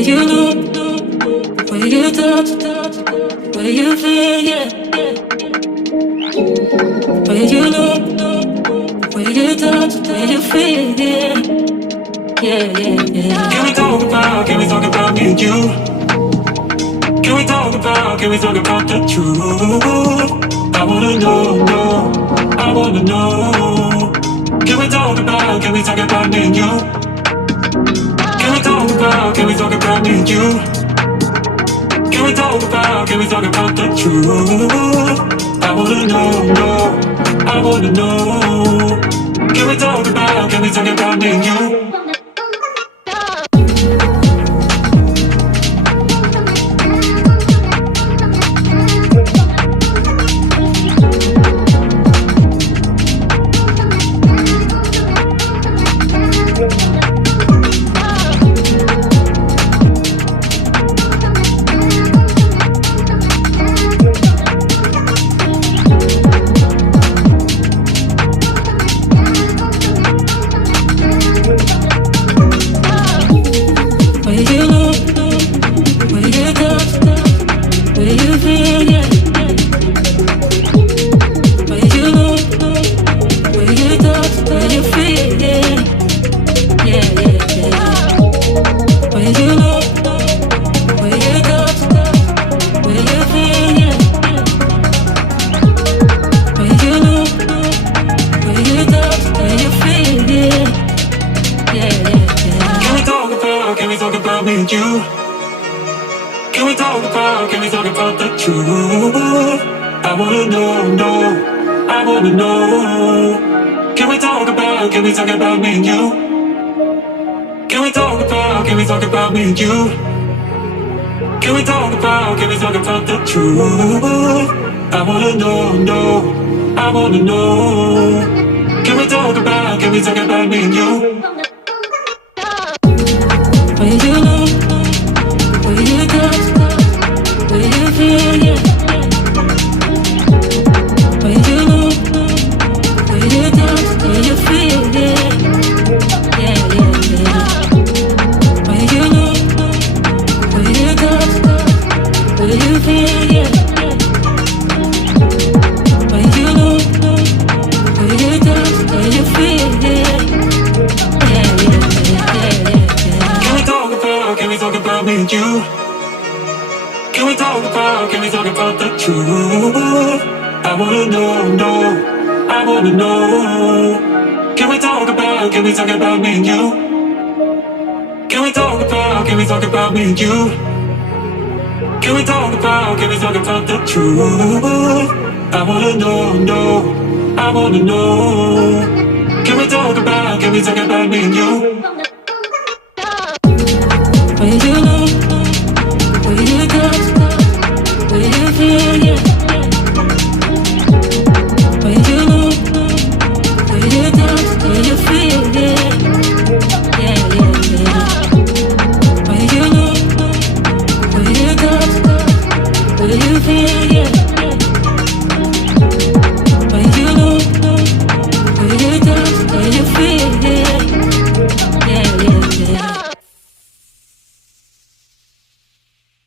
you look, where you touch, where you feel, yeah. Where you look, where you touch, where you feel, yeah. Yeah, yeah, yeah. Can we talk about me and you? Can we talk about the truth? I wanna know, I wanna know. Can we talk about me and you? Can we talk about me and you? Can we talk about the truth? I wanna know, I wanna know. Can we talk about me and you? Can we talk about the truth? I wanna know, I wanna know. Can we talk about me and you? Can we talk about me and you? Can we talk about the truth? I wanna know, I wanna know. Can we talk about me and you? Where you look, where you touch, where you feel, yeah. Where you look, where you touch, where you feel, yeah. Yeah, yeah, yeah. Where you look, where you touch, where you feel, yeah. Where you look, where you touch, where you feel, yeah. Yeah, yeah, yeah, yeah, yeah. Can we talk about me and you? Can we talk about the truth? I wanna know, I wanna know. Can we talk about me and you? Can we talk about me and you? Can we talk about the truth? I wanna know, I wanna know. Can we talk about me and you? Where you look, where you touch, where you feel, yeah. Where you look, where you touch, where you feel, yeah. Yeah, yeah, yeah. Where you look, where you touch, where you feel.